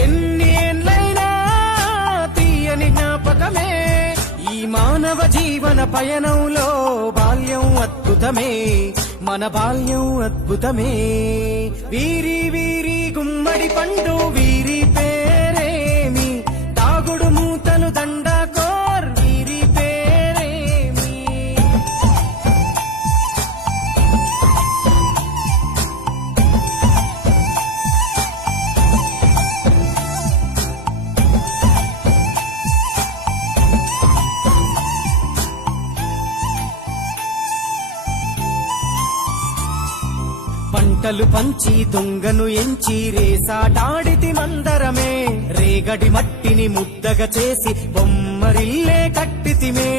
ఎన్ని ఏళ్ళైనా తీయని జ్ఞాపకమే ఈ మానవ జీవన పయనంలో బాల్యం అద్భుతమే మన బాల్యం అద్భుతమే వీరి వీరి గుమ్మడి పండు వీరి పేరేమి తాగుడు మూతలు దండకోర్ వీరి పేరేమి పంటలు పంచి దొంగను ఎంచి రేసాడాడితి మందరమే రేగడి మట్టిని ముద్దగా చేసి బొమ్మరిల్లే కట్టితిమే